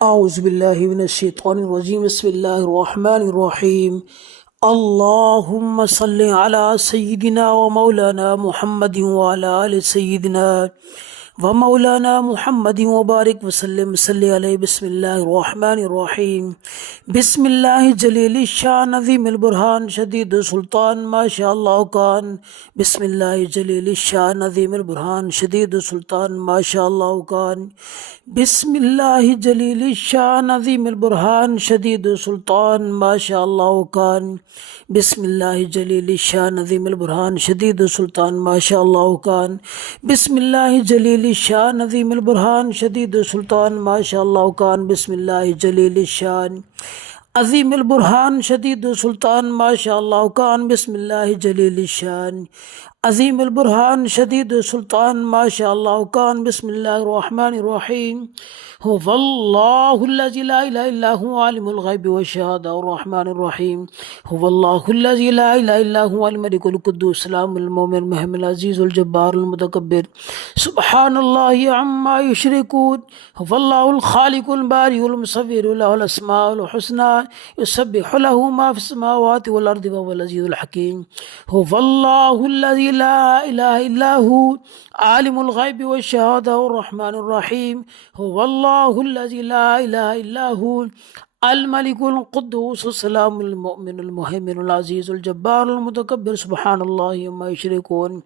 औज़ुबिल्लाहिमिनश्शैतानिर्रजीम बिस्मिल्लाहिर्रहमानिर्रहीम अल्लाहुम्मा सल्लि अला सय्यिदिना व मौलाना मुहम्मदिन व अला आलि सय्यिदिना व मौलाना मुहम्मदिन व बारिक वसल्लम सल्लि अलैहि बिस्मिल्लाहिर्रहमानिर्रहीम बिस्मिल्लाहि जलील शान अज़ीमिल बुरहान शदीद सुल्तान माशाअल्लाह कान बिस्मिल्लाहि जलील शान अज़ीमिल बुरहान शदीद सुल्तान माशाअल्लाह कान बिस्मिल्लाहि जलील शान अज़ीमिल बुरहान शदीद सुल्तान माशाअल्लाह कान बिस्मिल्लाहि जलील शान अज़ीमिल बुरहान शदीद सुल्तान माशाअल्लाह कान बिस्मिल्लाहि जलील शान अज़ीमिल बुरहान शदीद सुल्तान माशाअल्लाह कान बिस्मिल्लाहि जलील शान अज़ीमिल बुरहान शदीद सुल्तान माशाअल्लाह कान बिस्मिल्लाहि जलील शान अज़ीमिल बुरहान शदीद सुल्तान माशाअल्लाह कान बिस्मिल्लाहिर्रहमानिर्रहीम हुवल्लाहुल्लज़ी ला इलाहा इल्ला हुवा आलिमुल ग़ैबि वश्शहादा अर्रहमानिर्रहीम हुवल्लाहुल्लज़ी ला इलाहा इल्ला हुवल मलिकुल कुद्दूस सलामुल मुमिनुल मुहैमिनुल अज़ीज़ुल जब्बारुल मुतकब्बिर सुब्हानल्लाहि अम्मा युशरिकून हुवल्लाहुल खालिकुल बारिउल मुसव्विरु लहुल अस्माउल हुस्ना युसब्बिहु लहु मा फिस समावाति वल अर्दि वहुवल अज़ीज़ुल हकीम हुवल्लाहुल्लज़ी ला इलाहा इल्ला हु आलिमुल ग़ैबि वश्शहादा अर्रहमानिर रहीम हुवल्लाहुल्लज़ी ला इलाहा इल्ला हु अल मलिकुल कुद्दूस सलामुल मुमिनुल मुहैमिनुल अज़ीज़ुल जब्बारुल मुतकब्बिर सुब्हानल्लाहि अम्मा युशरिकून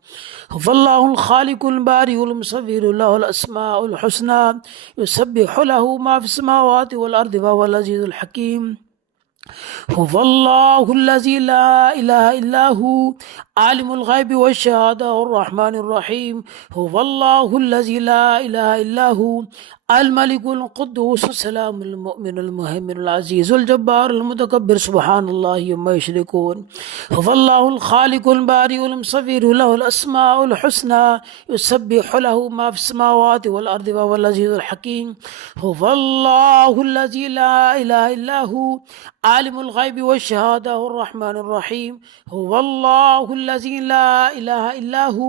हुवल्लाहुल खालिकुल बारिउल मुसव्विरु लहुल अस्माउल हुस्ना युसब्बिहु लहु मा फिस समावाति वल अर्दि वहुवल अज़ीज़ुल हकीम हुवल्लाहुल्लज़ी ला इलाहा इल्ला हु आलिमुल ग़ैबि वश्शहादा अर्रहमानिर रहीम हुवल्लाहुल्लज़ी ला इलाहा इल्ला हु अल मलिकुल कुद्दूस सलामुल मुमिनुल मुहैमिनुल अज़ीज़ुल जब्बारुल मुतकब्बिर सुब्हानल्लाहि अम्मा युशरिकून हुवल्लाहुल खालिकुल बारिउल मुसव्विरु लहुल अस्माउल हुस्ना युसब्बिहु लहु मा फिस समावाति वल अर्दि वहुवल अज़ीज़ुल हकीम हुवल्लाहुल्लज़ी ला इलाहा इल्ला हु आलिमुल ग़ैबि वश्शहादा अर्रहमानिर रहीम हुवल्लाहुल्लज़ी ला इलाहा इल्ला हु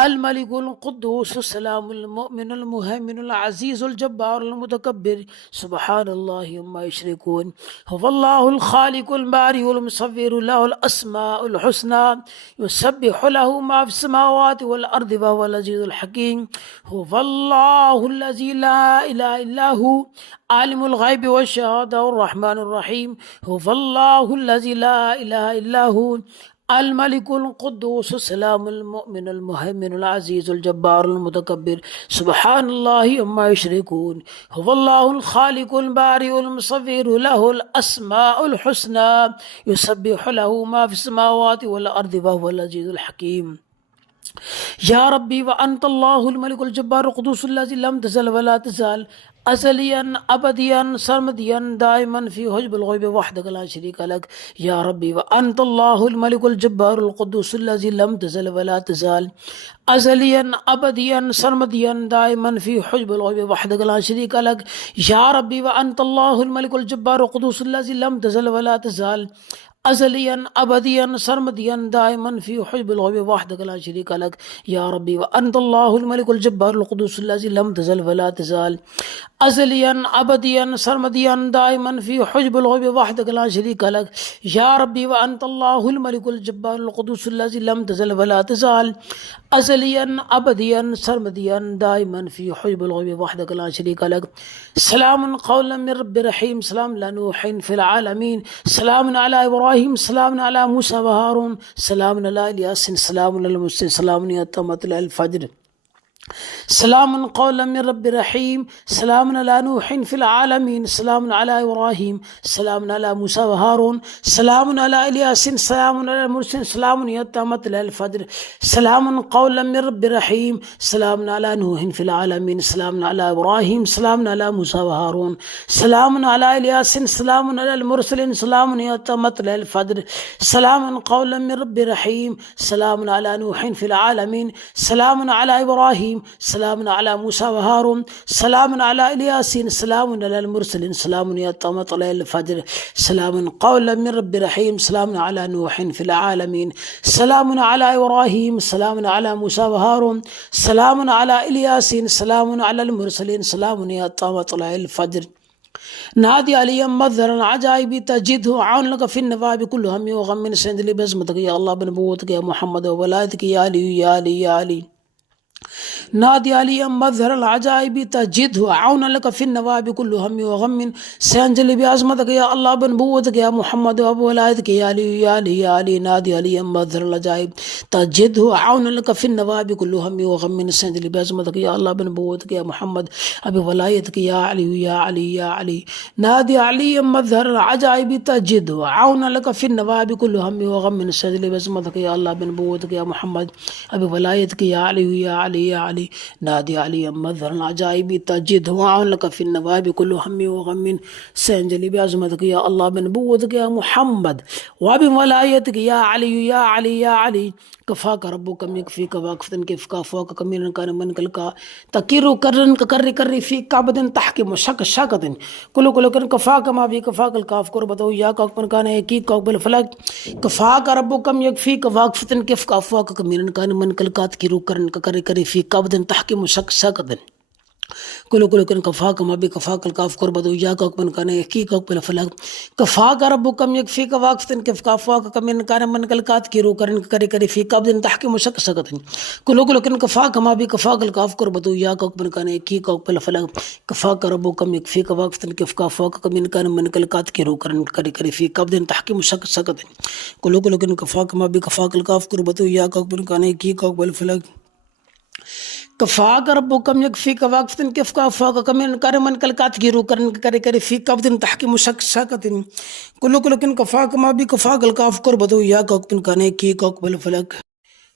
अल मलिकुल कुद्दूस सलामुल मुमिनुल मुहैमिनुल अज़ीज़ुल जब्बारुल मुतकब्बिर सुब्हानल्लाहि अम्मा युशरिकून हुवल्लाहुल खालिकुल बारिउल मुसव्विरु लहुल अस्माउल हुस्ना युसब्बिहु लहु मा फिस समावाति वल अर्दि वहुवल अज़ीज़ुल हकीम हुवल्लाहुल्लज़ी ला इलाहा इल्ला हु आलिमुल ग़ैबि वश्शहादा अर्रहमानिर रहीम हुवल्लाहुल्लज़ी ला इलाहा इल्ला हु अल मलिकुल कुद्दूस सलामुल मुमिनुल मुहैमिनुल अज़ीज़ुल जब्बारुल मुतकब्बिर सुब्हानल्लाहि अम्मा युशरिकून हुवल्लाहुल खालिकुल बारिउल मुसव्विरु लहुल अस्माउल हुस्ना युसब्बिहु लहु मा फिस समावाति वल अर्दि वहुवल अज़ीज़ुल हकीम या रब्बी व अंतल्लाहुल मलिकुल जब्बारुल कुद्दूसुल्लज़ी लम तज़ल व ला तज़ाल अज़लियन अबदियन सरमदियन दाइमन फ़ी हुज्बिल ग़ैबि वहदक ला शरीका लक या रब्बी व अंतल्लाहुल मलिकुल जब्बारुल कुद्दूसुल्लज़ी लम तज़ल व ला तज़ाल अज़लियन अबदियन सरमदियन दाइमन फ़ी हुज्बिल ग़ैबि वहदक ला शरीका लक या रब्बी व अंतल्लाहुल मलिकुल जब्बारुल कुद्दूसुल्लज़ी लम तज़ल व ला तज़ाल अज़लियन अबदियन सरमदियन दाइमन फ़ी हुज्बिल ग़ैबि वहदक ला शरीका लक या रब्बी व अंतल्लाहुल मलिकुल जब्बारुल कुद्दूसुल्लज़ी लम तज़ल व ला तज़ाल अज़लियन अबदियन सरमदियन दाइमन फ़ी हुज्बिल ग़ैबि वहदक ला शरीका लक या रब्बी व अंतल्लाहुल मलिकुल जब्बारुल कुद्दूसुल्लज़ी लम तज़ल व ला तज़ाल अज़लियन अबदियन सरमदियन दाइमन फ़ी हुज्बिल ग़ैबि वहदक ला शरीका लक सलामुन क़ौलन मिर रब्बिर रहीम सलामुन अला नूहिन फ़िल आलमीन सलामुन अला इब्राहीम सलामुन अला मूसा व हारून सलामुन अला यासीन सलामुन अल मुरसलीन सलामुन हत्ता मतलअल फ़ज्र सलामुन क़ौलन मिर रब्बिर रहीम सलामुन अला नूहिन फ़िल आलमीन सलामुन अला इब्राहीम सलामुन अला मूसा व हारून सलामुन अला यासीन सलामुन अल मुरसलीन सलामुन हत्ता मतलअल फ़ज्र सलामुन क़ौलन मिर रब्बिर रहीम सलामुन अला नूहिन फ़िल आलमीन सलामुन अला इब्राहीम सलामुन अला मूसा व हारून सलामुन अला यासीन सलामुन अल मुरसलीन सलामुन हत्ता मतलअल फ़ज्र सलामुन क़ौलन मिर रब्बिर रहीम सलामुन अला नूहिन फ़िल आलमीन सलामुन अला इब्राहीम सलामुन अला मूसा व हारून सलामुन अला यासीन सलामुन अल मुरसलीन सलामुन हत्ता मतलअल फ़ज्र सलामुन क़ौलन मिर रब्बिर रहीम सलामुन अला नूहिन फ़िल आलमीन सलामुन अला इब्राहीम सलामुन अला मूसा व हारून सलामुन अला यासीन सलामुन अल मुरसलीन सलामुन हत्ता मतलअल फ़ज्र نادي علي مظهر العجائب تجده عون لك في النواب كل هم وغم سندلي بزمتك يا الله بنبوتك يا محمد وولايتك يا علي يا علي يا علي. نادي علي مظهر العجائب تجده عونا لك في النواب كل هم وغم سينجلي بعظمتك يا الله بنبوتك يا محمد وبولايتك يا علي يا علي يا علي. نادي علي مظهر العجائب تجده عونا لك في النواب كل هم وغم سينجلي بعظمتك يا الله بنبوتك يا محمد وبولايتك يا علي يا علي يا علي. نادي علي مظهر العجائب تجده عونا لك في النواب كل هم وغم سينجلي بعظمتك يا الله بنبوتك يا محمد وبولايتك يا علي يا علي يا علي. نادي علي مظهر العجائب تجده وعون لك في النواب كل هم وغم سينجلي بعظمتك يا الله بنبوتك يا محمد وبولايتك يا علي يا علي يا علي. كفاك ربك يكفيك واقفة كيف كافوك كمينا كان من كلك تكير كرن كري في كعبة تحكم شك كل كن كفاك ما في كفاك الكاف كربتو يا كوك كان يكي كوك بالفلك كفاك ربك يكفيك واقفة كيف كافوك كمينا كان من كلك تكير كرن كري في كعبة تحكم شك كل كن كفاك ما بي كفاك الكاف كربتو يا كوك كان يكي كوك بالفلك كفاك ربك يكفيك واقفة كيف كافوك كمينا كان من كلك تكير كرن كري في كعبة تحكم شك كل كن كفاك ما بي كفاك الكاف كربتو يا كوك كان يكي كوك بالفلك كفاك ربك يكفيك واقفة كيف كافوك كمينا كان من كلك تكير كرن كري في كعبة تحكم شك كل كن كفاك ما بي كفاك الكاف كربتو يا كوك كان يكي كوك بالفلك كفاك ربك يكفيك واقفة كيف كافوك كمن كان من كلكات كيرو كري في كبد تحكي مشككة كل كن كفاك ما بي كفاك الكاف كربتو يا كوك كان كي كوك بالفلك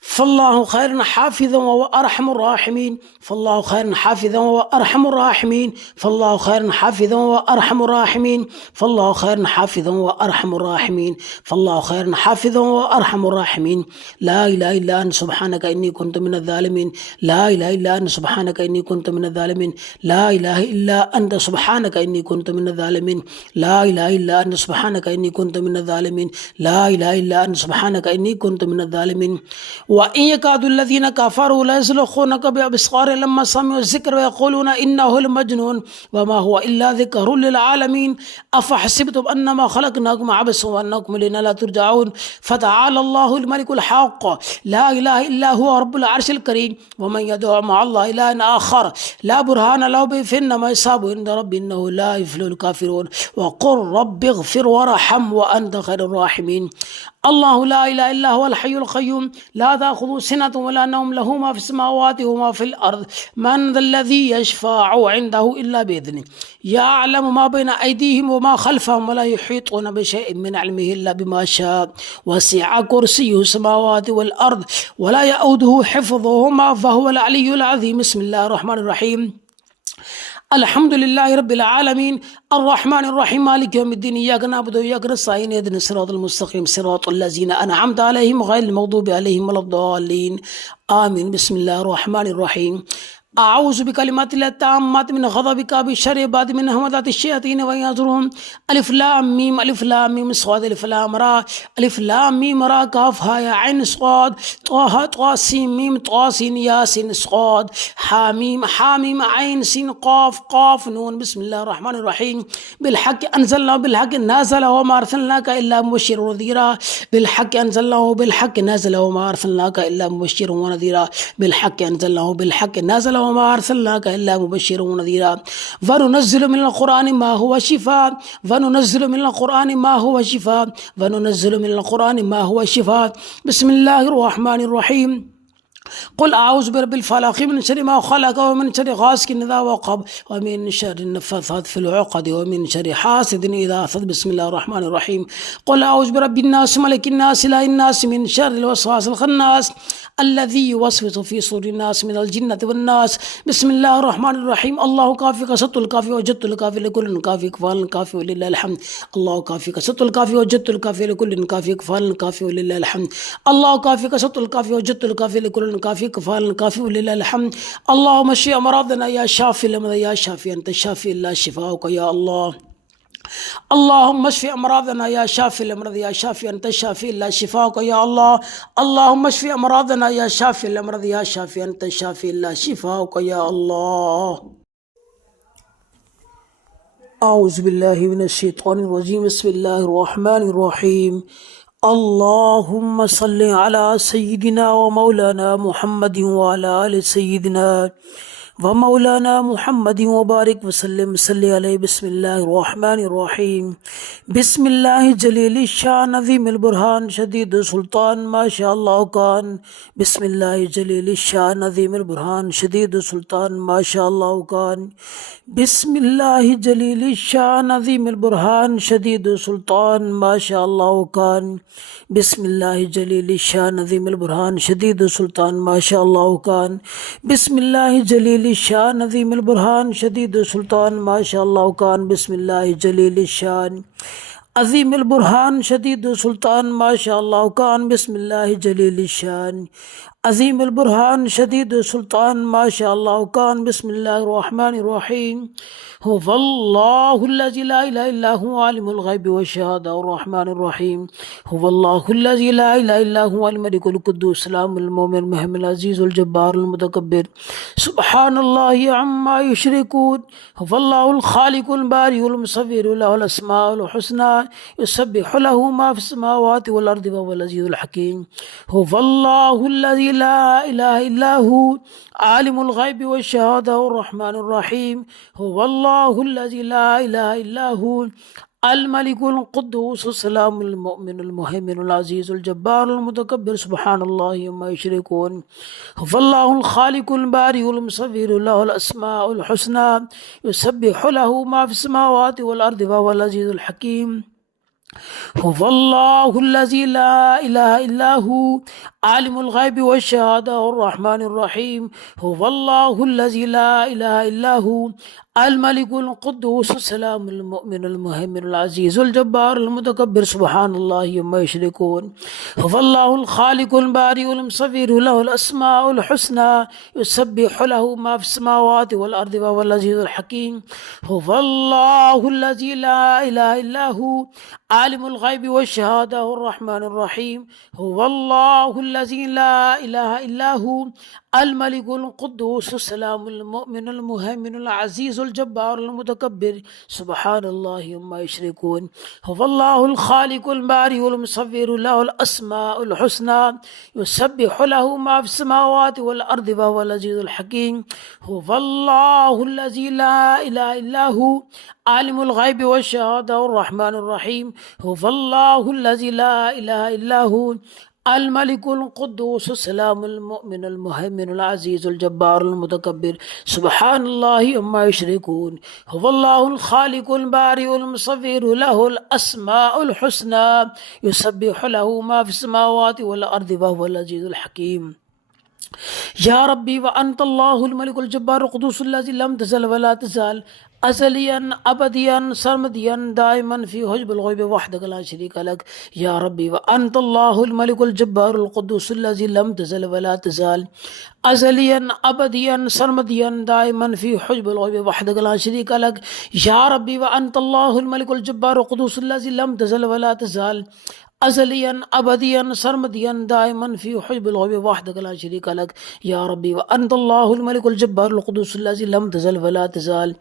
فالله خير حافظا وأرحم الراحمين فالله خير حافظا وأرحم الراحمين فالله خير حافظا وأرحم الراحمين فالله خير حافظا وأرحم الراحمين فالله خير حافظا وأرحم الراحمين. لا إله إلا أنت سبحانك إني كنت من الظالمين لا إله إلا أنت سبحانك إني كنت من الظالمين لا إله إلا أنت سبحانك إني كنت من الظالمين لا إله إلا أنت سبحانك إني كنت من الظالمين لا إله إلا أنت سبحانك إني كنت من الظالمين. وإن يكاد الذين كفروا ليزلقونك بأبصار لما سمعوا الذكر ويقولون إنه لمجنون وما هو إلا ذكر للعالمين أفحسبتم أنما خلقناكم عبثا وأنكم إلينا لا ترجعون فتعالى الله الملك الحق لا إله إلا هو رب العرش الكريم. ومن يدعو مع الله إلها آخر لا برهان له به فإنما يصاب عند ربي إنه لا يفلح الكافرون. وقل رب اغفر وارحم وأنت خير الراحمين. الله لا إله إلا هو الحي القيوم لا تأخذه سنة ولا نوم له ما في السماوات وما في الأرض من ذا الذي يشفع عنده إلا بإذنه يعلم ما بين أيديهم وما خلفهم ولا يحيطون بشيء من علمه إلا بما شاء وسع كرسيه السماوات والأرض ولا يؤوده حفظهما فهو العلي العظيم. بسم الله الرحمن الرحيم الحمد لله رب العالمين الرحمن الرحيم مالك يوم الدين إياك نعبد وإياك نستعين اهدنا الصراط المستقيم صراط الذين أنعمت عليهم غير المغضوب عليهم ولا الضالين آمين. بسم الله الرحمن الرحيم أعوذ بكلمات الله التامات من غضبك بشر بعد من همزات الشياطين ويحضرون. ألف لام ميم ألف لام ميم صاد ألف لام را ألف لام ميم را كاف ها يا عين صاد طه طا سين ميم طا سين يا سين صاد حاميم حاميم عين سين قاف قاف نون. بسم الله الرحمن الرحيم بالحق أنزلنا بالحق نازل وما أرسلناك إلا مبشرا ونذيرا بالحق أنزلناه بالحق نازل وما أرسلناك إلا مبشرا ونذيرا بالحق أنزلناه بالحق نازل وما أرسلناك إلا مبشرا ونذيرا. وننزل من القرآن ما هو شفاء وننزل من القرآن ما هو شفاء وننزل من القرآن ما هو شفاء. بسم الله الرحمن الرحيم قل أعوذ برب الفلق من شر ما خلق ومن شر غاسق إذا وقب ومن شر النفاثات في العقد ومن شر حاسد إذا حسد. بسم الله الرحمن الرحيم قل أعوذ برب الناس ملك الناس إله الناس من شر الوسواس الخناس الذي يوسوس في صدور الناس من الجنة والناس. بسم الله الرحمن الرحيم الله كافيك ست الكافي وجدت الكافي لكل كافي كفال كافي ولله الحمد الله كافيك ست الكافي وجدت الكافي لكل كافي كفال كافي ولله الحمد الله كافيك ست الكافي وجدت الكافي لكل كافي كفال كافي ولله الحمد. اللهم اشف أمراضنا يا شافي الأمراض يا شافي أنت الشافي لا شفاؤك يا الله. اللهم اشف أمراضنا يا شافي الأمراض يا شافي أنت الشافي لا شفاؤك يا الله. اللهم اشف أمراضنا يا شافي الأمراض يا شافي أنت الشافي لا شفاؤك يا الله. औज़ुबिल्लाहिमिनश्शैतानिर्रजीम बिस्मिल्लाहिर्रहमानिर्रहीम अल्लाहुम्मा सल्लि अला सय्यिदिना व मौलाना मुहम्मदिन व अला आलि सय्यिदिना व मौलाना मुहम्मदिन व बारिक वसल्लम सल्लि अलैहि बिस्मिल्लाहिर्रहमानिर्रहीम बिस्मिल्लाहि जलीलिश शान अज़ीमिल बुरहान शदीदुल सुल्तान माशाअल्लाह कान बिस्मिल्लाहि जलीलिश शान अज़ीमिल बुरहान शदीदुल सुल्तान माशाअल्लाह कान बिस्मिल्लाहि जलीलिश शान अज़ीमिल बुरहान शदीदुल सुल्तान माशाअल्लाह कान बिस्मिल्लाहि जलीलिश शान अज़ीमिल बुरहान शदीदुल सुल्तान माशाअल्लाह कान बिस्मिल्लाहि जलीलिश शान अज़ीमिल बुरहान शदीदुल सुल्तान माशाअल्लाह कान बिस्मिल्लाहि जलीलिश शान अज़ीमिल बुरहान शदीदुल सुल्तान माशाअल्लाह कान बिस्मिल्लाहि जलीलिश शान अज़ीमिल बुरहान शदीदुल सुल्तान माशाअल्लाह कान बिस्मिल्लाहिर रहमानिर रहीम हुवल्लाहुल्लज़ी ला इलाहा इल्ला हुवा आलिमुल ग़ैबि वश्शहादा अर्रहमानिर रहीम हुवल्लाहुल्लज़ी ला इलाहा इल्ला हुवल मलिकुल कुद्दूस सलामुल मुमिनुल मुहैमिनुल अज़ीज़ुल जब्बारुल मुतकब्बिर सुब्हानल्लाहि अम्मा युशरिकून हुवल्लाहुल खालिकुल बारिउल मुसव्विरु लहुल अस्माउल हुस्ना युसब्बिहु लहु मा फिस समावाति वल अर्दि व हुवल अज़ीज़ुल हकीम हुवल्लाहुल्लज़ी ला इलाहा इल्ला हु आलिमुल ग़ैबि वश्शहादा अर्रहमानिर रहीम हुवल्लाहुल्लज़ी ला इलाहा इल्ला हु अल मलिकुल कुद्दूस सलामुल मुमिनुल मुहैमिनुल अज़ीज़ुल जब्बारुल मुतकब्बिर सुब्हानल्लाहि अम्मा युशरिकून हुवल्लाहुल खालिकुल बारिउल मुसव्विरु लहुल अस्माउल हुस्ना युसब्बिहु लहु मा फिस समावाति वल अर्दि व हुवल अज़ीज़ुल हकीम हुवल्लाहुल्लज़ी ला इलाहा इल्ला हु आलिमुल ग़ैबि वश्शहादा अर्रहमानिर रहीम हुवल्लाहुल्लज़ी ला इलाहा इल्ला हु अल मलिकुल कुद्दूस सलामुल मुमिनुल मुहैमिनुल अज़ीज़ुल जब्बारुल मुतकब्बिर सुब्हानल्लाहि अम्मा युशरिकून हुवल्लाहुल खालिकुल बारिउल मुसव्विरु लहुल अस्माउल हुस्ना युसब्बिहु लहु मा फिस समावाति वल अर्दि व हुवल अज़ीज़ुल हकीम हुवल्लाहुल्लज़ी ला इलाहा इल्ला हु आलिमुल ग़ैबि वश्शहादा अर्रहमानिर रहीम हुवल्लाहुल्लज़ी ला इलाहा इल्ला हु अल मलिकुल कुद्दूस सलामुल मुमिनुल मुहैमिनुल अज़ीज़ुल जब्बारुल मुतकब्बिर सुब्हानल्लाहि अम्मा युशरिकून हुवल्लाहुल खालिकुल बारिउल मुसव्विरु लहुल अस्माउल हुस्ना युसब्बिहु लहु मा फिस समावाति वल अर्दि व हुवल अज़ीज़ुल हकीम हुवल्लाहुल्लज़ी ला इलाहा इल्ला हु आलिमुल ग़ैबि वश्शहादा अर्रहमानिर रहीम हुवल्लाहुल्लज़ी ला इलाहा इल्ला हु अल मलिकुल कुद्दूस सलामुल मुमिनुल मुहैमिनुल अज़ीज़ुल जब्बारुल मुतकब्बिर सुब्हानल्लाहि अम्मा युशरिकून हुवल्लाहुल खालिकुल बारिउल मुसव्विरु लहुल अस्माउल हुस्ना युसब्बिहु लहु मा फिस समावाति वल अर्दि व हुवल अज़ीज़ुल हकीम या रब्बी व अंतल्लाहुल मलिकुल जब्बारुल कुद्दूसुल्लज़ी लम तज़ल व ला तज़ाल अज़लियन अबदियन सरमदियन दाइमन फ़ी हुज्बुल ग़ैबि वहदक ला शरीका लक या रब्बी व अंतल्लाहुल मलिकुल जब्बारुल कुद्दूसुल्लज़ी लम तज़ल व ला तज़ाल अज़लियन अबदियन सरमदियन दाइमन फ़ी हुज्बुल ग़ैबि वहदक ला शरीका लक या रब्बी व अंतल्लाहुल मलिकुल जब्बारुल कुद्दूसुल्लज़ी लम तज़ल व ला तज़ाल अज़लियन अबदियन सरमदियन दाइमन फ़ी हुज्बुल ग़ैबि वहदक ला शरीका लक या रब्बी व अंतल्लाहुल मलिकुल जब्बारुल कुद्दूसुल्लज़ी लम तज़ल व ला तज़ाल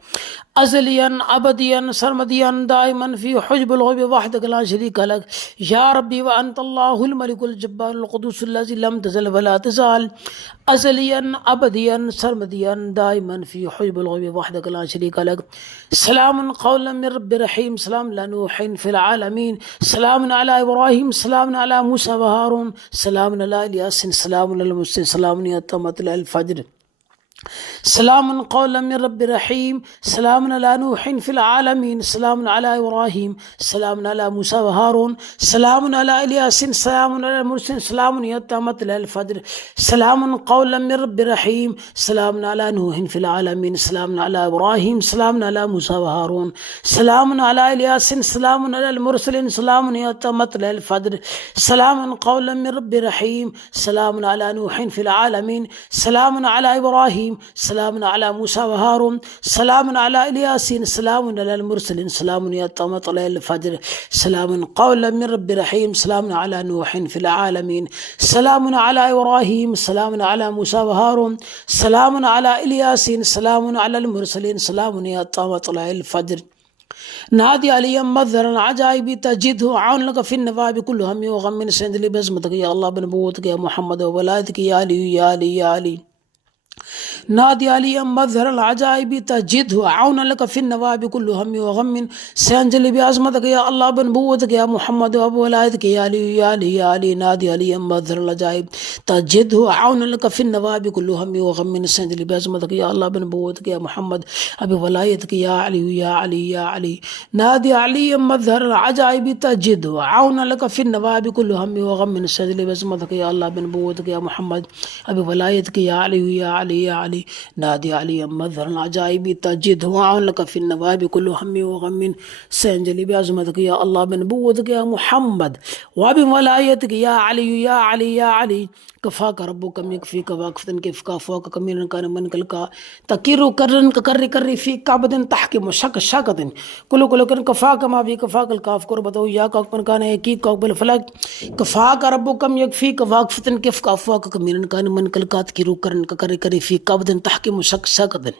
अज़लियन अबदियन सरमदियन दाइमन फ़ी हुज्बुल ग़ैबि वहदक ला शरीका लक या रब्बी व अंतल्लाहुल मलिकुल जब्बारुल कुद्दूसुल्लज़ी लम तज़ल व ला तज़ाल अज़लियन अबदियन सरमदियन दाइमन फ़ी हुज्बुल ग़ैबि वहदक ला शरीका लक सलामुन क़ौलन मिर रब्बिर रहीम सलामुन अला नूहिन फ़िल आलमीन सलामुन अला इब्राहीम सलामुन अला मूसा व हारून सलामुन अला यासीन सलामुन अला मुरसलीन सलामुन हत्ता मत्लअल फ़ज्र सलामुन क़ौलन मिर रब्बिर रहीम सलामुन अला नूहिन फ़िल आलमीन सलामुन अला इब्राहीम सलामुन अला मूसा व हारून सलामुन अला यासीन सलामुन अला मुरसलीन सलामुन हत्ता मत्लअल फ़ज्र सलामुन क़ौलन मिर रब्बिर रहीम सलामुन अला नूहिन फ़िल आलमीन सलामुन अला इब्राहीम सलामुन अला मूसा व हारून सलामुन अला यासीन सलामुन अला मुरसलीन सलामुन हत्ता मत्लअल फ़ज्र सलामुन क़ौलन मिर रब्बिर रहीम सलामुन अला नूहिन फ़िल आलमीन सलामुन अला इब्राहीम सलामुन अला मूसा व हारून सलामुन अला यासीन सलामुन अला मुरसलीन सलामुन हत्ता मत्लअल फ़ज्र सलामुन क़ौलन मिर रब्बिर रहीम सलामुन अला नूहिन फ़िल आलमीन सलामुन अला इब्राहीम सलामुन अला मूसा व हारून सलामुन अला यासीन सलामुन अला मुरसलीन सलामुन हत्ता मत्लअल फ़ज्र نادي علي مظهر العجائب تجده عون لك في النواب كل هم وغم سند لي بزمتك يا الله بنبوتك يا محمد وولادك يا علي يا علي يا علي. نادي علي مظهر العجائب تجده عونا لك في النواب كل هم وغم سينجلي بعظمتك يا الله بنبوتك يا محمد وبولادك يا علي يا علي يا علي. نادي علي مظهر العجائب تجده عونا لك في النواب كل هم وغم سينجلي بعظمتك يا الله بنبوتك يا محمد وبولادك يا علي يا علي يا علي. نادي علي مظهر العجائب تجده عونا لك في النواب كل هم وغم سينجلي بعظمتك يا الله بنبوتك يا محمد وبولادك يا علي يا علي يا علي. نادي علي مظهر العجائب تجده عون لك في النواب كل هم وغم سينجلي بعظمتك يا الله بنبوتك يا محمد وبولايتك يا علي يا علي يا علي. كفاك ربك يكفيك واكفة كيف كافوك كمين كان من كلك تكير كرن ككر كر في كعبد تحكم شك شكد كل كن كفاك ما في كفاك الكاف قربته يا كوك من كان يكي كوك بالفلك كفاك ربك يكفيك واكفة كيف كافوك كمين كان من كلك تكير كرن ككر كر في كعبد تحكم شك شكد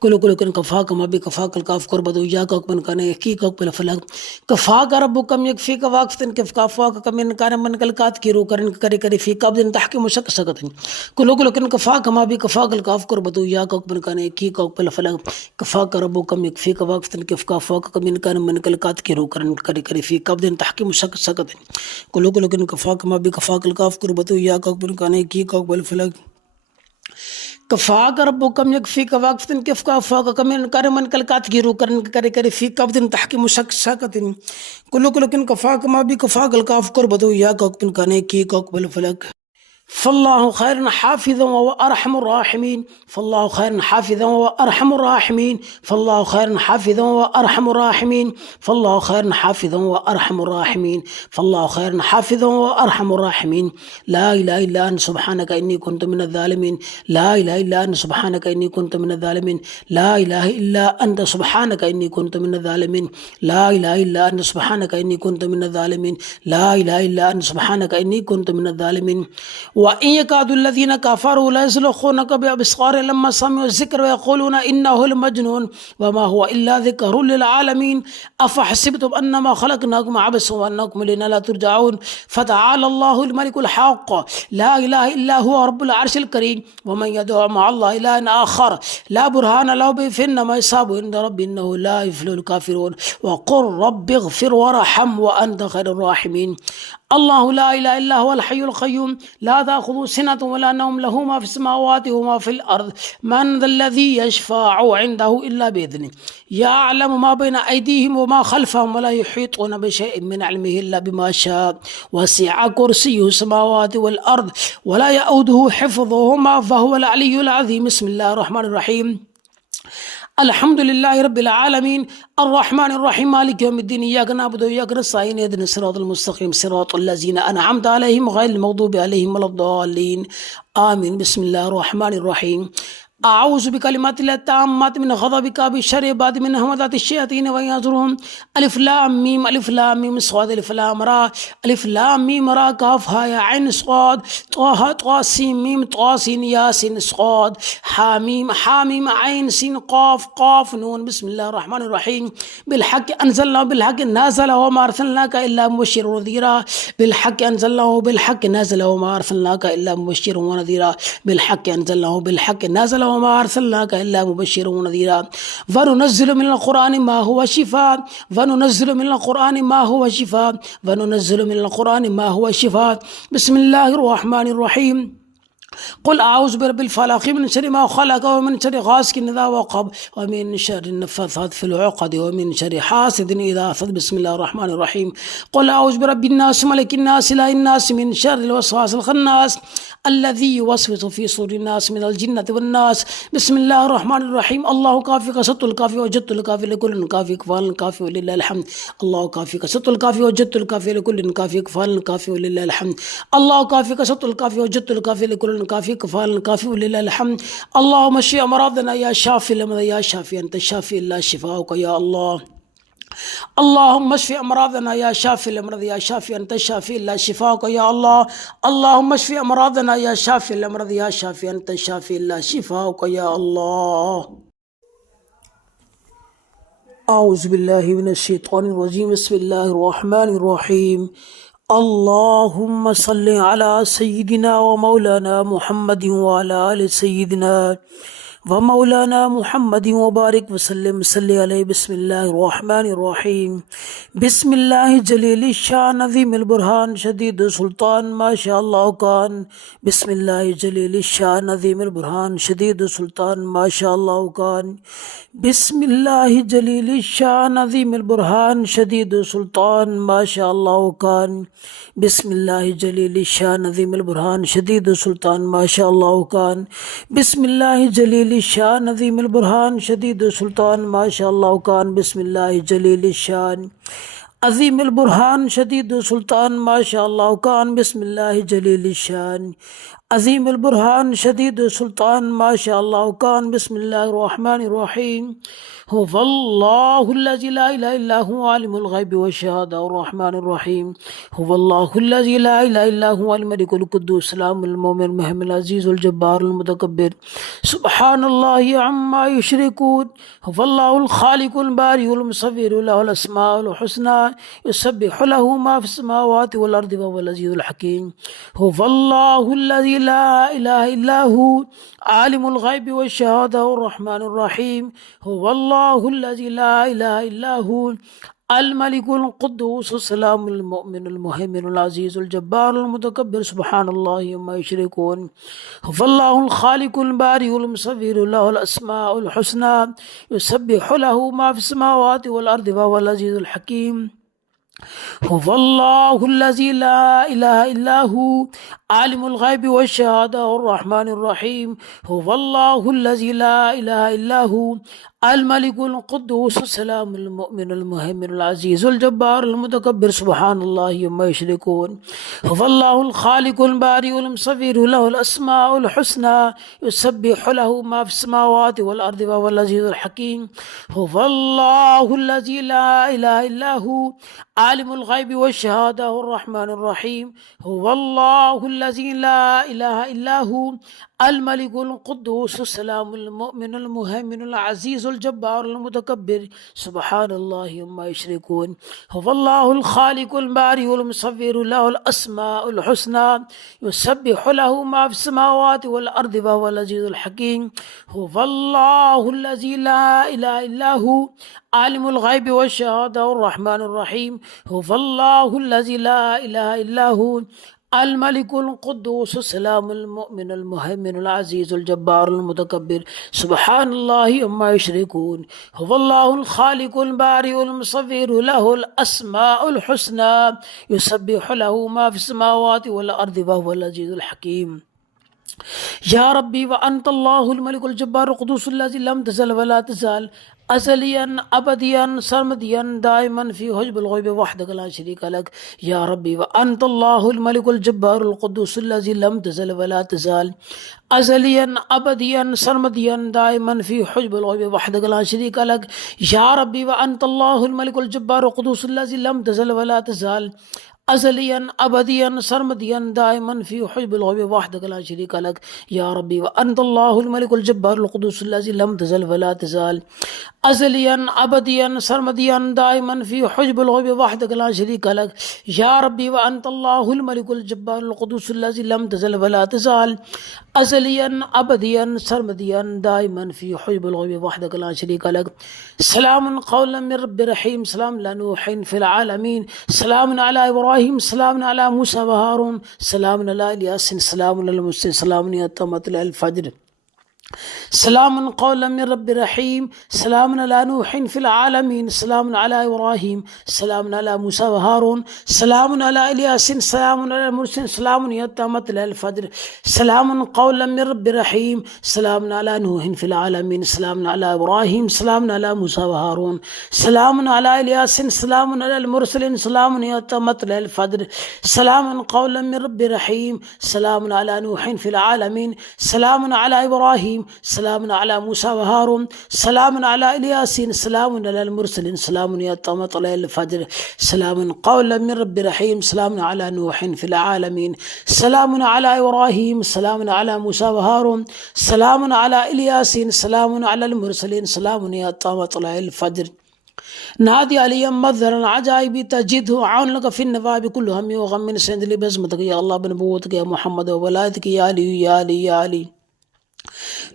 كل كن كفاك ما بكفاك الكاف قربته يا كوك من كان يكي كوك بالفلك كفاك ربك يكفيك واكفة كيف كافوك كمين كان من كلكات كيرو كرن كري كري في كابدن تحكي مشك سكتن كل كن كفاك ما بكفاك الكاف قربته يا كوك من كان يكي كوك بالفلك كفاك ربك يكفيك واكفة كيف كافوك كمين كان من كلكات كيرو كرن كري كري في كابدن تحكي مشك سكتن كل كن كفاك ما بكفاك الكاف قربته يا كوك من كان يكي كوك بالفلك كفاك ربك يكفيك واكفة كيف كافوك كمين كان من كلكات كيرو كرن كري كري في كابدن تحكي مشك سكتن كل كن كفاك ما بكفاك الكاف قربته يا كوك من كان يكي كوك بالفلك فالله خير حافظا وأرحم الراحمين فالله خير حافظا وأرحم الراحمين فالله خير حافظا وأرحم الراحمين فالله خير حافظا وأرحم الراحمين فالله خير حافظا وأرحم الراحمين. لا إله إلا أنت سبحانك إني كنت من الظالمين لا إله إلا أنت سبحانك إني كنت من الظالمين لا إله إلا أنت سبحانك إني كنت من الظالمين لا إله إلا أنت سبحانك إني كنت من الظالمين لا إله إلا أنت سبحانك إني كنت من الظالمين. وإن يكاد الذين كفروا لا يزلقونك بأبصار لما سمعوا الذكر ويقولون إنه لمجنون وما هو إلا ذكر للعالمين أفحسبتم أنما خلقناكم عبثا وأنكم إلينا لا ترجعون فتعالى الله الملك الحق لا إله إلا هو رب العرش الكريم ومن يدعو مع الله إلها آخر لا برهان له به فإنما يصاب عند ربه إنه لا يفلح الكافرون وقل رب اغفر وارحم وأنت خير الراحمين. الله لا إله إلا هو الحي القيوم لا تأخذه سنة ولا نوم له ما في السماوات وما في الأرض من ذا الذي يشفع عنده إلا بإذنه يعلم ما بين أيديهم وما خلفهم ولا يحيطون بشيء من علمه إلا بما شاء وسع كرسيه السماوات والأرض ولا يؤوده حفظهما فهو العلي العظيم. بسم الله الرحمن الرحيم الحمد لله رب العالمين الرحمن الرحيم مالك يوم الدين إياك نعبد وإياك نستعين اهدنا الصراط المستقيم صراط الذين أنعمت عليهم غير المغضوب عليهم ولا الضالين آمين. بسم الله الرحمن الرحيم أعوذ بكلمات الله التامات من غضبك بشر بعد من همزات الشياطين ويحضرون ألف لام ميم ألف لام ميم صاد ألف لام را ألف لام ميم را كاف ها يا عين صاد طه طا سين ميم طا سين ياسين صاد حاميم حاميم عين سين قاف قاف نون. بسم الله الرحمن الرحيم بالحق أنزلنا بالحق نازل وما أرسلناك إلا مبشرا ونذيرا بالحق أنزلناه بالحق نازل وما أرسلناك إلا مبشرا ونذيرا بالحق أنزلناه بالحق نازل وما أرسلناك إلا مبشرا ونذيرا وننزل من القرآن ما هو شفاء وننزل من القرآن ما هو شفاء وننزل من القرآن ما هو شفاء. بسم الله الرحمن الرحيم قل أعوذ برب الفلق من شر ما خلق ومن شر غاسق إذا وقب ومن شر النفاثات في العقد ومن شر حاسد إذا حسد. بسم الله الرحمن الرحيم قل أعوذ برب الناس ملك الناس إله الناس من شر الوسواس الخناس الذي يوسوس في صدور الناس من الجنة والناس. بسم الله الرحمن الرحيم الله كافيك ست الكافي وجدت الكافي لكل كافي كفال كافي ولله الحمد الله كافيك ست الكافي وجدت الكافي لكل كافي كفال كافي ولله الحمد الله كافيك ست الكافي وجدت الكافي لكل كافي كفال كافي ولله الحمد. اللهم اشف أمراضنا يا شافي الأمراض يا شافي أنت الشافي إلا شفاؤك يا الله. اللهم اشف أمراضنا يا شافي الأمراض يا شافي أنت الشافي إلا شفاؤك يا الله. اللهم اشف أمراضنا يا شافي الأمراض يا شافي أنت الشافي إلا شفاؤك يا الله. औज़ुबिल्लाहिमिनश्शैतानिर्रजीम बिस्मिल्लाहिर्रहमानिर्रहीम अल्लाहुम्मा सल्लि अला सय्यिदिना व मौलाना मुहम्मदिन व अला आलि सय्यिदिना व मौलाना मुहम्मदिन व बारिक वसल्लम सल्लि अलैहि बिस्मिल्लाहिर्रहमानिर्रहीम बिस्मिल्लाहि जलीलिश शान अज़ीमिल बुरहान शदीदुस सुल्तान माशाअल्लाह कान बिस्मिल्लाहि जलीलिश शान अज़ीमिल बुरहान शदीदुस सुल्तान माशाअल्लाह कान बिस्मिल्लाहि जलीलिश शान अज़ीमिल बुरहान शदीदुस सुल्तान माशाअल्लाह कान बिस्मिल्लाहि जलीलिश शान अज़ीमिल बुरहान शदीदुस सुल्तान माशाअल्लाह कान बिस्मिल्लाहि जलीलिश शान अज़ीमिल बुरहान शदीदुस सुल्तान माशाअल्लाह कान बिस्मिल्लाहि जलीलिश शान अज़ीमिल बुरहान शदीदुस सुल्तान माशाअल्लाह कान बिस्मिल्लाहि जलीलिश शान अज़ीमिल बुरहान शदीदुस सुल्तान माशाअल्लाह कान बिस्मिल्लाहिर रहमानिर रहीम हुवल्लाहुल्लज़ी ला इलाहा इल्ला हुवा आलिमुल ग़ैबि वश्शहादा अर्रहमानिर रहीम हुवल्लाहुल्लज़ी ला इलाहा इल्ला हुवल मलिकुल कुद्दूस सलामुल मुमिनुल मुहैमिनुल अज़ीज़ुल जब्बारुल मुतकब्बिर सुब्हानल्लाहि अम्मा युशरिकून हुवल्लाहुल खालिकुल बारिउल मुसव्विरु लहुल अस्माउल हुस्ना युसब्बिहु लहु मा फिस समावाति वल अर्दि व हुवल अज़ीज़ुल हकीम हुवल्लाहुल्लज़ी ला इलाहा इल्ला हु आलिमुल ग़ैबि वश्शहादा अर्रहमानिर रहीम हुवल्लाहुल्लज़ी ला इलाहा इल्ला हु अल मलिकुल कुद्दूस सलामुल मुमिनुल मुहैमिनुल अज़ीज़ुल जब्बारुल मुतकब्बिर सुब्हानल्लाहि अम्मा युशरिकून हुवल्लाहुल खालिकुल बारिउल मुसव्विरु लहुल अस्माउल हुस्ना युसब्बिहु लहु मा फिस समावाति वल अर्दि व हुवल अज़ीज़ुल हकीम हुवल्लाहुल्लज़ी ला इलाहा इल्ला हु आलिमुल ग़ैबि वश्शहादा अर्रहमानिर रहीम हुवल्लाहुल्लज़ी ला इलाहा इल्ला हु अल मलिकुल कुद्दूस सलामुल मुमिनुल मुहैमिनुल अज़ीज़ुल जब्बारुल मुतकब्बिर सुब्हानल्लाहि अम्मा युशरिकून हुवल्लाहुल खालिकुल बारिउल मुसव्विरु लहुल अस्माउल हुस्ना युसब्बिहु लहु मा फिस समावाति वल अर्दि व हुवल अज़ीज़ुल हकीम हुवल्लाहुल्लज़ी ला इलाहा इल्ला हु आलिमुल ग़ैबि वश्शहादा अर्रहमानिर रहीम हुवल्लाहुल्लज़ी ला इलाहा इल्ला हु अल मलिकुल कुद्दूस सलामुल मुमिनुल मुहैमिनुल अज़ीज़ुल जब्बारुल मुतकब्बिर सुब्हानल्लाहि अम्मा युशरिकून हुवल्लाहुल खालिकुल बारिउल मुसव्विरु लहुल अस्माउल हुस्ना युसब्बिहु लहु मा फिस समावाति वल अर्दि व हुवल अज़ीज़ुल हकीम हुवल्लाहुल्लज़ी ला इलाहा इल्ला हु आलिमुल ग़ैबि वश्शहादा अर्रहमानिर रहीम हुवल्लाहुल्लज़ी ला इलाहा इल्ला हु अल मलिकुल कुद्दूस सलामुल मुमिनुल मुहैमिनुल अज़ीज़ुल जब्बारुल मुतकब्बिर सुब्हानल्लाहि अम्मा युशरिकून हुवल्लाहुल खालिकुल बारिउल मुसव्विरु लहुल अस्माउल हुस्ना युसब्बिहु लहु मा फिस समावाति वल अर्दि व हुवल अज़ीज़ुल हकीम या रब्बी व अंतल्लाहुल मलिकुल जब्बारुल कुद्दूसुल्लज़ी लम तज़ल व ला तज़ाल अज़लियन अबदियन सरमदियन दाइमन फ़ी हुज्बुल ग़ैबि वहदक ला शरीका लक या रब्बी व अंतल्लाहुल मलिकुल जब्बारुल कुद्दूसुल्लज़ी लम तज़ल व ला तज़ाल अज़लियन अबदियन सरमदियन दाइमन फ़ी हुज्बुल ग़ैबि वहदक ला शरीका लक या रब्बी व अंतल्लाहुल मलिकुल जब्बारुल कुद्दूसुल्लज़ी लम तज़ल व ला तज़ाल अज़लियन अबदियन सरमदियन दाइमन फ़ी हुज्बुल ग़ैबि वहदक ला शरीका लक या रब्बी व अंतल्लाहुल मलिकुल जब्बारुल कुद्दूसुल्लज़ी लम तज़ल व ला तज़ाल अज़लियन अबदियन सरमदियन दाइमन फ़ी हुज्बुल ग़ैबि वहदक ला शरीका लक या रब्बी व अंतल्लाहुल मलिकुल जब्बारुल कुद्दूसुल्लज़ी लम तज़ल व ला तज़ाल अज़लियन अबदियन सरमदियन दाइमन फ़ी हुज्बुल ग़ैबि वहदक ला शरीका लक सलामुन क़ौलन मिर रब्बिर रहीम सलामुन अला नूहिन फ़िल आलमीन सलामुन अला इब्राहीम सलामुन अला मूसा व हारून सलामुन अला यासीन सलामुन अला मुस्लिम सलामुन या मतलअल फ़ज्र सलामुन क़ौलन मिर रब्बिर रहीम सलामुन अला नूहिन फ़िल आलमीन सलामुन अला इब्राहीम सलामुन अला मूसा व हारून सलामुन अला यासीन सलामुन अला मुरसलीन सलामुन या मतलअल फ़ज्र सलामुन क़ौलन मिर रब्बिर रहीम सलामुन अला नूहिन फ़िल आलमीन सलामुन अला इब्राहीम सलामुन अला मूसा व हारून सलामुन अला यासीन सलामुन अला मुरसलीन सलामुन या मतलअल फ़ज्र सलामुन क़ौलन मिर रब्बिर रहीम सलामुन अला नूहिन फ़िल आलमीन सलामुन अला इब्राहीम सलामुन अला मूसा व हारून सलामुन अला यासीन सलामुन अला मुरसलीन सलामुन या मतलअल फ़ज्र सलामुन क़ौलन मिर रब्बिर रहीम सलामुन अला नूहिन फ़िल आलमीन सलामुन अला इब्राहीम सलामुन अला मूसा व हारून सलामुन अला यासीन सलामुन अला मुरसलीन सलामुन या मतलअल फ़ज्र نادي علي مظهر العجائب تجده عون لك في النواب كل هم وغم سند لي بزمتك يا الله بنبوتك يا محمد وولايتك يا علي يا علي يا علي.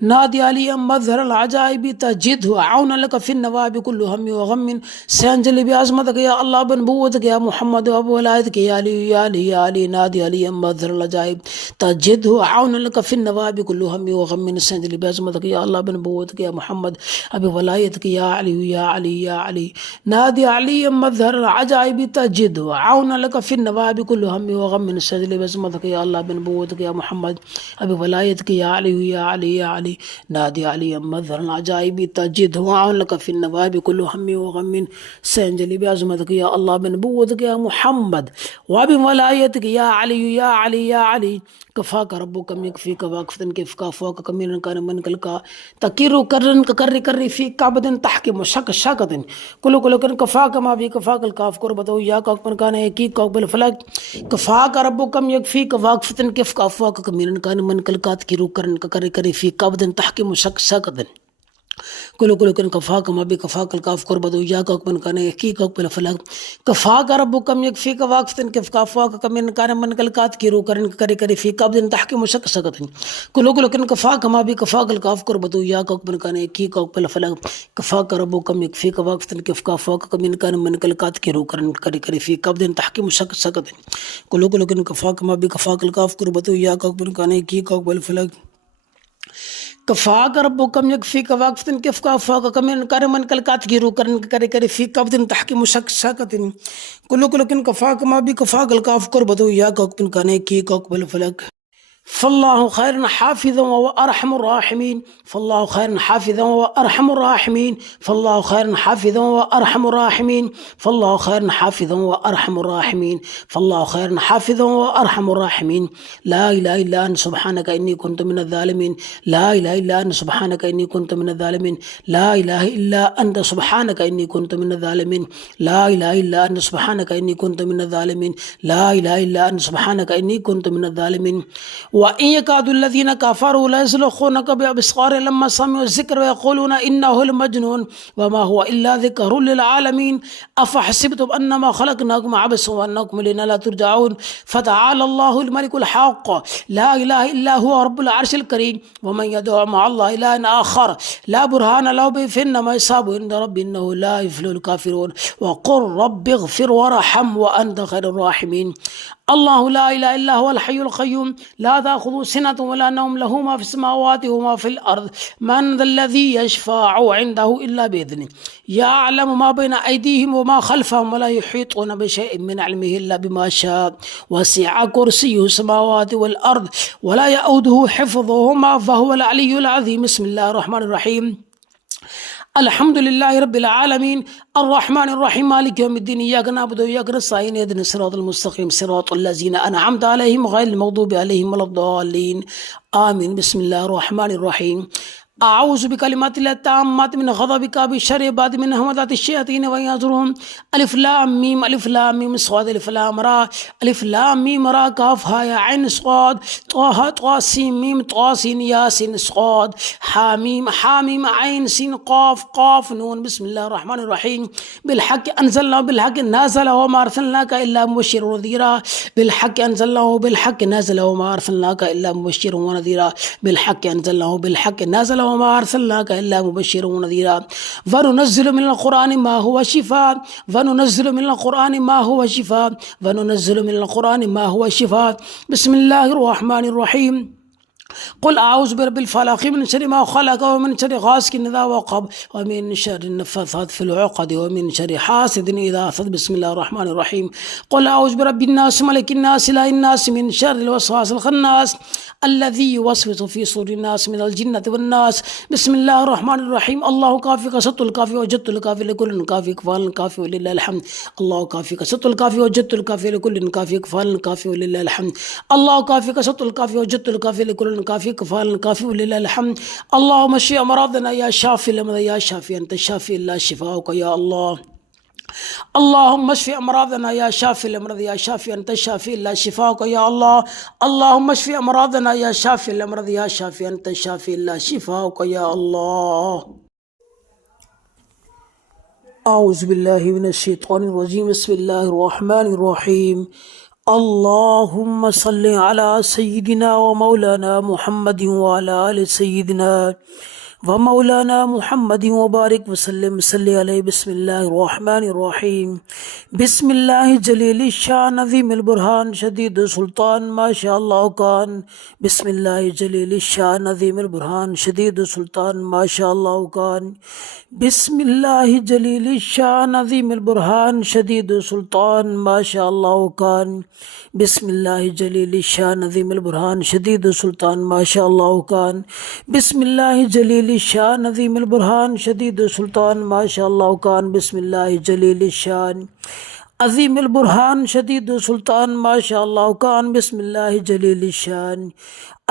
نادي علي مظهر العجائب تجده عونا لك في النواب كل هم وغم سينجلي بعظمتك يا الله بنبوتك يا محمد وبولايتك يا علي يا علي يا علي. نادي علي مظهر العجائب تجده عونا لك في النواب كل هم وغم سينجلي بعظمتك يا الله بنبوتك يا محمد وبولايتك يا علي يا علي يا علي. نادي علي مظهر العجائب تجده عونا لك في النواب كل هم وغم سينجلي بعظمتك يا الله بنبوتك يا محمد وبولايتك يا علي يا علي يا علي. نادي علي مظهر العجائب تجده عون لك في النواب كل هم وغم سينجلي بعظمتك يا الله بنبوتك يا محمد وبولايتك يا علي يا علي يا علي. كفاك ربك كم يكفيك واقفة كيف كافوك كمين كان من كلك تكير كرن كري كري في كعبد تحكم شك شكد كل كن كفاك ما في كفاك الكاف كربتو يا كاك من كان يكي كاك بالفلك كفاك ربك كم يكفيك واقفة كيف كافوك كمين كان من كلك تكير كرن كري كري في كعبد تحكم شك شكد كل كن كفاك ما بي كفاك الكاف كربتو يا كاك من كان يكي كاك بالفلك كفاك ربك كم يكفيك واقفة كيف كافوك كمين كان من كلك تكير كرن كري كري في كعبد تحكم شك شكد كل كن كفاك ما بي كفاك الكاف كربتو يا كاك من كان يكي كاك بالفلك كفاك ربك كم يكفيك واقفة كيف كافوك كمين كان من كلك تكير كرن كري كري في كعبد تحكم شك شكد كل كن كفاك ما بي كفاك الكاف كربتو يا كاك من كان يكي كاك بالفلك كفاك ربك كم يكفيك واقفة كيف كافوك كمين كان من كلك تكير كرن كري كري في كعبد تحكم شك شكد كل كن كفاك ما بي كفاك الكاف كربتو يا كاك من كان يكي كاك بالفلك فالله خير حافظا وأرحم الراحمين فالله خير حافظا وأرحم الراحمين فالله خير حافظا وأرحم الراحمين فالله خير حافظا وأرحم الراحمين فالله خير حافظا وأرحم الراحمين. لا إله إلا أنت سبحانك إني كنت من الظالمين لا إله إلا أنت سبحانك إني كنت من الظالمين لا إله إلا أنت سبحانك إني كنت من الظالمين لا إله إلا أنت سبحانك إني كنت من الظالمين لا إله إلا أنت سبحانك إني كنت من الظالمين. وإن يكاد الذين كفروا ليزلقونك بأبصارهم لما سمعوا الذكر ويقولون إنه لمجنون وما هو إلا ذكر للعالمين أفحسبتم أنما خلقناكم عبثا وأنكم إلينا لا ترجعون فتعالى الله الملك الحق لا إله إلا هو رب العرش الكريم. ومن يدعو مع الله إلها آخر لا برهان له به فإنما يصاب عند ربي إنه لا يفلح الكافرون. وقل رب اغفر وارحم وأنت خير الراحمين. الله لا إله إلا هو الحي القيوم لا تأخذه سنة ولا نوم له ما في السماوات وما في الأرض من ذا الذي يشفع عنده إلا بإذنه يعلم ما بين أيديهم وما خلفهم ولا يحيطون بشيء من علمه إلا بما شاء وسع كرسيه السماوات والأرض ولا يؤوده حفظهما فهو العلي العظيم. بسم الله الرحمن الرحيم الحمد لله رب العالمين الرحمن الرحيم مالك يوم الدين إياك نعبد وإياك نستعين اهدنا الصراط المستقيم صراط الذين أنعمت عليهم غير المغضوب عليهم ولا الضالين آمين. بسم الله الرحمن الرحيم أعوذ بكلمات الله التامات من غضبك بشر بعد من همزات الشياطين ويحضرون ألف لام ميم ألف لام ميم صاد ألف لام را ألف لام ميم را كاف ها يا عين صاد طه طا سين ميم طا سين ياسين صاد حاميم حاميم عين سين قاف قاف نون. بسم الله الرحمن الرحيم بالحق أنزلنا بالحق نازل وما أرسلناك إلا مبشرا ونذيرا بالحق أنزلناه بالحق نازل وما أرسلناك إلا مبشرا ونذيرا بالحق أنزلناه بالحق نازل وما أرسلناك إلا مبشرا ونذيرا. وننزل من القرآن ما هو شفاء وننزل من القرآن ما هو شفاء وننزل من القرآن ما هو شفاء. بسم الله الرحمن الرحيم قل أعوذ برب الفلق من شر ما خلق ومن شر غاسق إذا وقب ومن شر النفاثات في العقد ومن شر حاسد إذا حسد. بسم الله الرحمن الرحيم قل أعوذ برب الناس ملك الناس إله الناس من شر الوسواس الخناس الذي يوسوس في صدور الناس من الجنة والناس. بسم الله الرحمن الرحيم الله كافي كسط الكافي وجدت الكافي لكل كافي كفال كافي ولله الحمد الله كافي كسط الكافي وجدت الكافي لكل كافي كفال كافي ولله الحمد الله كافي كسط الكافي وجدت الكافي لكل كافي كفال كافي ولله الحمد. اللهم اشف أمراضنا يا شافي الأمراض يا شافي أنت الشافي لا شفاؤك يا الله. اللهم اشف أمراضنا يا شافي الأمراض يا شافي أنت الشافي لا شفاؤك يا الله. اللهم اشف أمراضنا يا شافي الأمراض يا شافي أنت الشافي لا شفاؤك يا الله. औज़ुबिल्लाहिमिनश्शैतानिर्रजीम बिस्मिल्लाहिर्रहमानिर्रहीम अल्लाहुम्मा सल्लि अला सय्यिदिना व मौलाना मुहम्मदिन व अला आलि सय्यिदिना व मौलाना मुहम्मदिन व बारिक वसल्लम सल्लि अलैहि बिस्मिल्लाहिर्रहमानिर्रहीम बिस्मिल्लाहि जलीलिश शान अज़ीमिल बुरहान शदीदुस सुल्तान माशाअल्लाह कान बिस्मिल्लाहि जलीलिश शान अज़ीमिल बुरहान शदीदुस सुल्तान माशाअल्लाह कान बिस्मिल्लाहि जलीलिश शान अज़ीमिल बुरहान शदीदुस सुल्तान माशाअल्लाह कान बिस्मिल्लाहि जलीलिश शान अज़ीमिल बुरहान शदीदुस सुल्तान माशाअल्लाह कान बिस्मिल्लाहि जलीलिश शान अज़ीमिल बुरहान शदीदुस सुल्तान माशाअल्लाह कान बिस्मिल्लाहि जलीलिश शान अज़ीमिल बुरहान शदीदुस सुल्तान माशाअल्लाह कान बिस्मिल्लाहि जलीलिश शान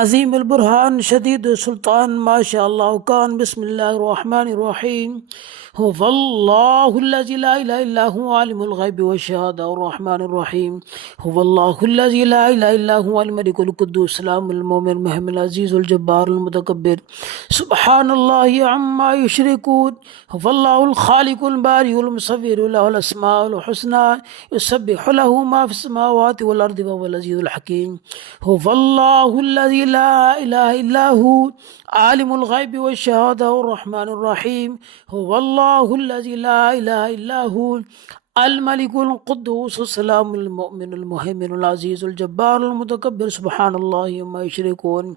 अज़ीमिल बुरहान शदीदुस सुल्तान माशाअल्लाह कान बिस्मिल्लाहिर रहमानिर रहीम हुवल्लाहुल्लज़ी ला इलाहा इल्ला हुवा आलिमुल ग़ैबि वश्शहादा अर्रहमानिर रहीम हुवल्लाहुल्लज़ी ला इलाहा इल्ला हुवल मलिकुल कुद्दूस सलामुल मुमिनुल मुहैमिनुल अज़ीज़ुल जब्बारुल मुतकब्बिर सुब्हानल्लाहि अम्मा युशरिकून हुवल्लाहुल खालिकुल बारिउल मुसव्विरु लहुल अस्माउल हुस्ना युसब्बिहु लहु मा फिस समावाति वल अर्दि वहुवल अज़ीज़ुल हकीम हुवल्लाहुल्लज़ी ला इलाहा इल्ला हु आलिमुल ग़ैबि वश्शहादा अर्रहमानिर रहीम हुवल्लाहुल्लज़ी ला इलाहा इल्ला हु अल मलिकुल कुद्दूस सलामुल मुमिनुल मुहैमिनुल अज़ीज़ुल जब्बारुल मुतकब्बिर सुब्हानल्लाहि अम्मा युशरिकून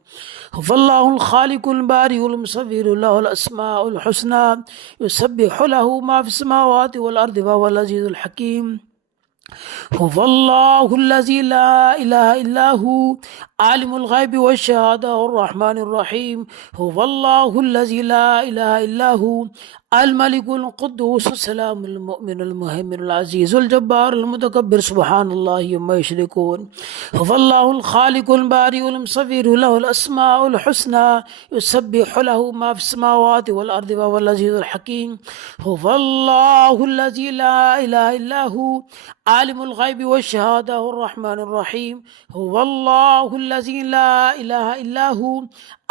हुवल्लाहुल खालिकुल बारिउल मुसव्विरु लहुल अस्माउल हुस्ना युसब्बिहु लहु मा फिस समावाति वल अर्दि वहुवल अज़ीज़ुल हकीम हुवल्लाहुल्लज़ी ला इलाहा इल्ला हु आलिमुल ग़ैबि वश्शहादा अर्रहमानिर रहीम हुवल्लाहुल्लज़ी ला इलाहा इल्ला हु अल मलिकुल कुद्दूस सलामुल मुमिनुल मुहैमिनुल अज़ीज़ुल जब्बारुल मुतकब्बिर सुब्हानल्लाहि अम्मा युशरिकून हुवल्लाहुल खालिकुल बारिउल मुसव्विरु लहुल अस्माउल हुस्ना युसब्बिहु लहु मा फिस समावाति वल अर्दि वहुवल अज़ीज़ुल हकीम हुवल्लाहुल्लज़ी ला इलाहा इल्ला हु आलिमुल ग़ैबि वश्शहादा अर्रहमानिर रहीम हुवल्लाहुल्लज़ी ला इलाहा इल्ला हु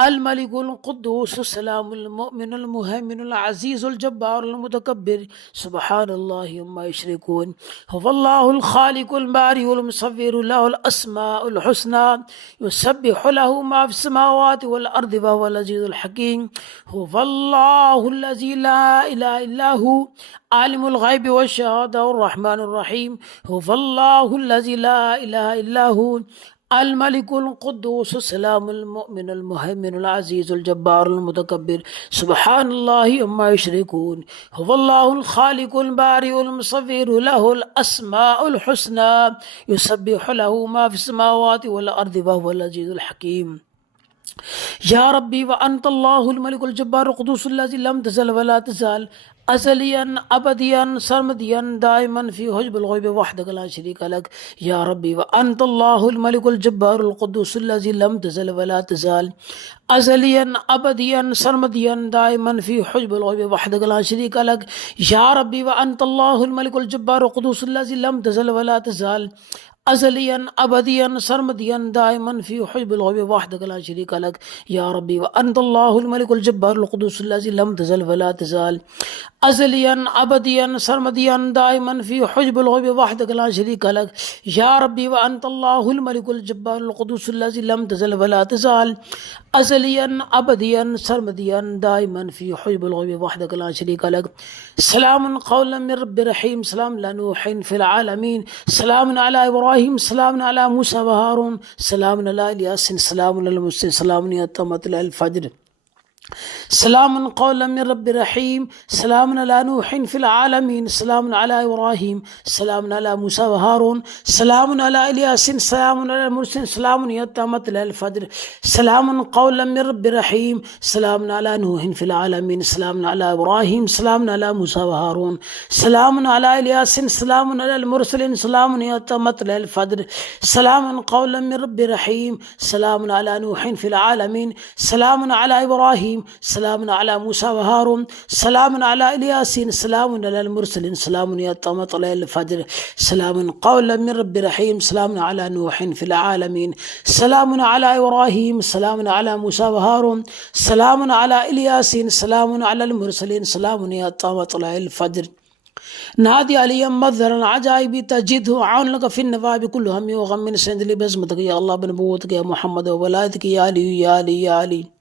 अल मलिकुल कुद्दूस सलामुल मुमिनुल मुहैमिनुल अज़ीज़ुल जब्बारुल मुतकब्बिर सुब्हानल्लाहि अम्मा युशरिकून हुवल्लाहुल खालिकुल बारिउल मुसव्विरु लहुल अस्माउल हुस्ना युसब्बिहु लहु मा फिस समावाति वल अर्दि वहुवल अज़ीज़ुल हकीम हुवल्लाहुल्लज़ी ला इलाहा इल्ला हु आलिमुल ग़ैबि वश्शहादा अर्रहमानिर रहीम हुवल्लाहुल्लज़ी ला इलाहा इल्ला हु अल मलिकुल कुद्दूस सलामुल मुमिनुल मुहैमिनुल अज़ीज़ुल जब्बारुल मुतकब्बिर सुब्हानल्लाहि अम्मा युशरिकून हुवल्लाहुल खालिकुल बारिउल मुसव्विरु लहुल अस्माउल हुस्ना युसब्बिहु लहु मा फिस समावाति वल अर्दि वहुवल अज़ीज़ुल हकीम या रब्बी व अंतल्लाहुल मलिकुल जब्बारुल कुद्दूसुल्लज़ी लम तज़ल व ला तज़ाल अज़लियन अबदियन सरमदियन दाइमन फ़ी हुज्बुल ग़ैबि वहदक ला शरीका लक या रब्बी व अंतल्लाहुल मलिकुल जब्बारुल कुद्दूसुल्लज़ी लम तज़ल व ला तज़ाल अज़लियन अबदियन सरमदियन दाइमन फ़ी हुज्बुल ग़ैबि वहदक ला शरीका लक या रब्बी व अंतल्लाहुल मलिकुल जब्बारुल कुद्दूसुल्लज़ी लम तज़ल व ला तज़ाल अज़लियन अबदियन सरमदियन दाइमन फ़ी हुज्बुल ग़ैबि वहदक ला शरीका लक या रब्बी व अंतल्लाहुल मलिकुल जब्बारुल कुद्दूसुल्लज़ी लम तज़ल व ला तज़ाल अज़लियन अबदियन सरमदियन दाइमन फ़ी हुज्बुल ग़ैबि वहदक ला शरीका लक या रब्बी व अंतल्लाहुल मलिकुल जब्बारुल कुद्दूसुल्लज़ी लम तज़ल व ला तज़ाल अज़लियन अबदियन सरमदियन दाइमन फ़ी हुज्बुल ग़ैबि वहदक ला शरीका लक सलामुन क़ौलन मिर रब्बिर रहीम सलामुन अला नूहिन फ़िल आलमीन सलामुन अला इब्राहीम सलामुन अला मूसा व हारून सलामुन अला यासीन सलामुन अल मुरसलीन सलामुन हित्ता मत्लअल फ़ज्र सलामुन क़ौलन मिर रब्बिर रहीम सलामुन अला नूहिन फ़िल आलमीन सलामुन अला इब्राहीम सलामुन अला मूसा व हारून सलामुन अला यासीन सलामुन अल मुरसलीन सलामुन हित्ता मत्लअल फ़ज्र सलामुन क़ौलन मिर रब्बिर रहीम सलामुन अला नूहिन फ़िल आलमीन सलामुन अला इब्राहीम सलामुन अला मूसा व हारून सलामुन अला यासीन सलामुन अल मुरसलीन सलामुन हित्ता मत्लअल फ़ज्र सलामुन क़ौलन मिर रब्बिर रहीम सलामुन अला नूहिन फ़िल आलमीन सलामुन अला इब्राहीम सलामुन अला मूसा व हारून सलामुन अला यासीन सलामुन अल मुरसलीन सलामुन हित्ता मत्लअल फ़ज्र सलामुन क़ौलन मिर रब्बिर रहीम सलामुन अला नूहिन फ़िल आलमीन सलामुन अला इब्राहीम सलामुन अला मूसा व हारून सलामुन अला यासीन सलामुन अल मुरसलीन सलामुन हित्ता मत्लअल फ़ज्र نادي علي مظهر العجائب تجده عون لك في النواب كل هم وغم سندلي بزمتك يا الله بنبوتك يا محمد وولايتك يا علي يا علي يا علي.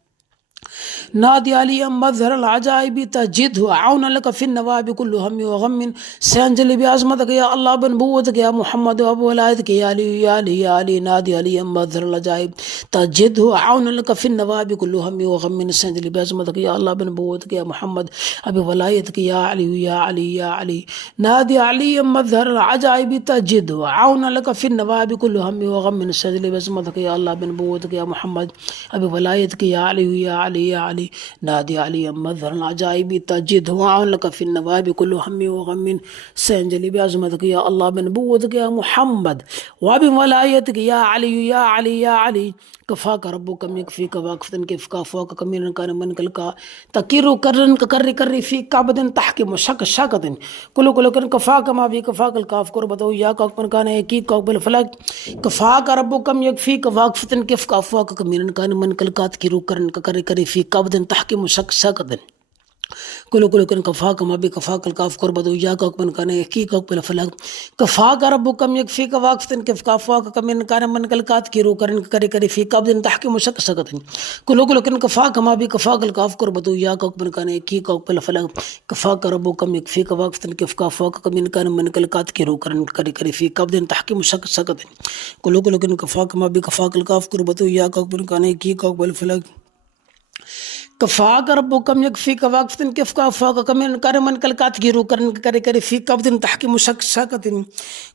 نادي علي مظهر العجائب تجده عونا لك في النواب كل هم وغم سينجلي بعظمتك يا الله بنبوتك يا محمد وبولايتك يا علي يا علي يا علي. نادي علي مظهر العجائب تجده عونا لك في النواب كل هم وغم سينجلي بعظمتك يا الله بنبوتك يا محمد وبولايتك يا علي يا علي يا علي. نادي علي مظهر العجائب تجده عونا لك في النواب كل هم وغم سينجلي بعظمتك يا الله بنبوتك يا محمد وبولايتك يا علي يا علي يا علي. نادي علي مظهر العجائب تجده عون لك في النواب كل هم وغم سينجلي بعظمتك يا الله بنبوتك يا محمد وبولايتك يا علي يا علي يا علي. كفاك ربك يكفيك واكفة كيف كافوك كميلا كان من كلك تكير كرن ككري كري في كعبة تحكم شك شكة كل كن كفاك ما في كفاك الكاف كربته يا كوك كان يكي كوك بالفلك كفاك ربك يكفيك واكفة كيف كافوك كميلا كان من كلك تكير كرن ككري كري في كعبة تحكم شك شكة كل كن كفاك ما بي كفاك الكاف كربته يا كوك كان يكي كوك بالفلك كفاك ربك يكفيك واكفة كيف كافوك كميلا كان من كلك تكير كرن ككري كري في كعبة تحكم شك شكة كل كن كفاك ما بي كفاك الكاف كربته يا كوك كان يكي كوك بالفلك كفاك ربك يكفيك واكفة كيف كافوك كميلا كان من كلك تكير كرن ككري كري في كعبة تحكم شك شكة كل كن كفاك ما بي كفاك الكاف كربته يا كوك كان يكي كوك بالفلك كفاك ربك يكفيك واكفة كيف كافوك كميلا كان من كلك تكير كرن ككري كري في كعبة تحكم شك شكة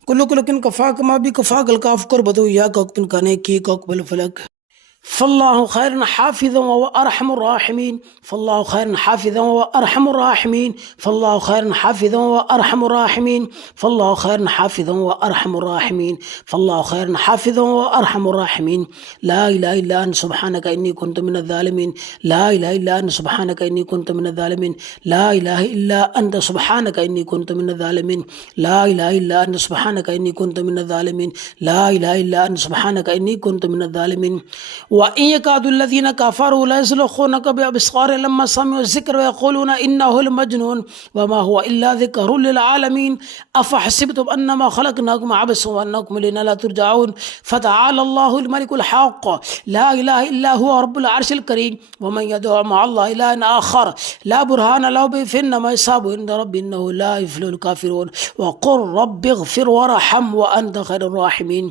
كل كن كفاك ما بي كفاك الكاف كربته يا كوك كان يكي كوك بالفلك فالله خير حافظا وأرحم الراحمين. فالله خير حافظا وأرحم الراحمين. فالله خير حافظا وأرحم الراحمين. فالله خير حافظا وأرحم الراحمين. فالله خير حافظا وأرحم الراحمين. لا إله إلا أنت سبحانك إني كنت من الظالمين. لا إله إلا أنت سبحانك إني كنت من الظالمين. لا إله إلا أنت سبحانك إني كنت من الظالمين. لا إله إلا أنت سبحانك إني كنت من الظالمين. لا إله إلا أنت سبحانك إني كنت من الظالمين. وإن يكاد الذين كفروا ليزلقونك بأبصارهم لما سمعوا الذكر ويقولون إنه لمجنون وما هو إلا ذكر للعالمين. أفحسبتم أنما خلقناكم عبثا وأنكم إلينا لا ترجعون. فتعالى الله الملك الحق لا إله إلا هو رب العرش الكريم. ومن يدعو مع الله إلها آخر لا برهان له به فإنما يصاب عند ربي إنه لا يفلح الكافرون. وقل رب اغفر وارحم وأنت خير الراحمين.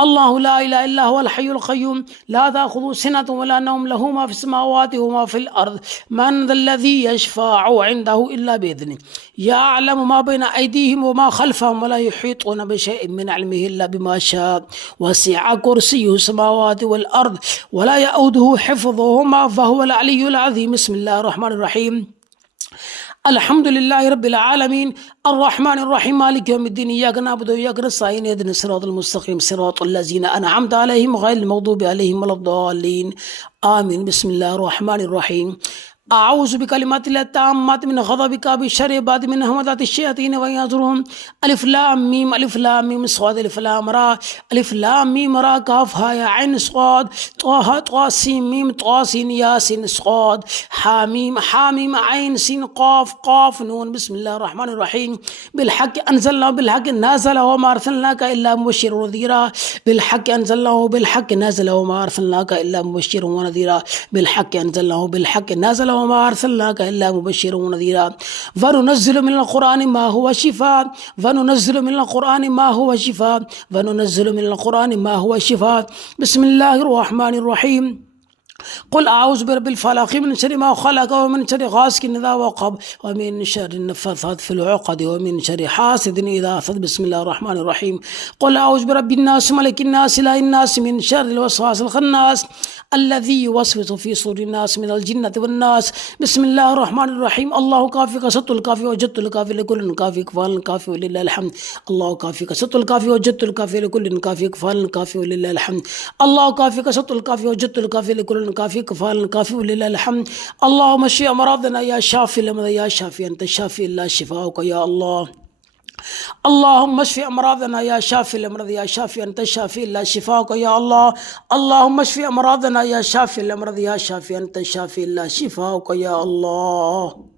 الله لا إله إلا هو الحي القيوم لا تأخذه سنة ولا نوم له ما في السماوات وما في الأرض من ذا الذي يشفع عنده إلا بإذنه يعلم ما بين أيديهم وما خلفهم ولا يحيطون بشيء من علمه إلا بما شاء وسع كرسيه السماوات والأرض ولا يؤوده حفظهما فهو العلي العظيم. بسم الله الرحمن الرحيم. الحمد لله رب العالمين الرحمن الرحيم مالك يوم الدين إياك نعبد وإياك نستعين اهدنا الصراط المستقيم صراط الذين أنعمت عليهم غير المغضوب عليهم ولا الضالين آمين. بسم الله الرحمن الرحيم. أعوذ بكلمات الله التامات من غضبك بشر بعد من همزات الشياطين وينظرهم. ألف لام ميم ألف لام ميم صاد ألف لام را ألف لام ميم را كاف ها يا عين صاد طه طا سين ميم طا سين ياسين صاد حاميم حاميم عين سين قاف قاف نون. بسم الله الرحمن الرحيم. بالحق أنزلنا بالحق نازل وما أرسلناك إلا مبشرا ونذيرا. بالحق أنزلناه بالحق نازل وما أرسلناك إلا مبشرا ونذيرا. بالحق أنزلناه بالحق نازل وما أرسلناك إلا مبشرا ونذيرا. وننزل من القرآن ما هو شفاء وننزل من القرآن ما هو شفاء وننزل من القرآن ما هو شفاء. بسم الله الرحمن الرحيم. قل أعوذ برب الفلق من شر ما خلق ومن شر غاسق إذا وقب ومن شر النفاثات في العقد ومن شر حاسد إذا حسد. بسم الله الرحمن الرحيم. قل أعوذ برب الناس ملك الناس إله الناس من شر الوسواس الخناس الذي يوسوس في صدور الناس من الجنة والناس. بسم الله الرحمن الرحيم. الله كافيك ست الكافي وجدت الكافي لكل كافي كفال الكافي ولله الحمد. الله كافيك ست الكافي وجدت الكافي لكل كافي كفال الكافي ولله الحمد. الله كافيك ست الكافي وجدت الكافي لكل كافي كفال كافي ولله الحمد. اللهم اشف امراضنا يا شافي الامراض يا شافي انت الشافي لا شفاؤك يا الله. اللهم اشف امراضنا يا شافي الامراض يا شافي انت الشافي لا شفاؤك يا الله. اللهم اشف امراضنا يا شافي الامراض يا شافي انت الشافي لا شفاؤك يا الله.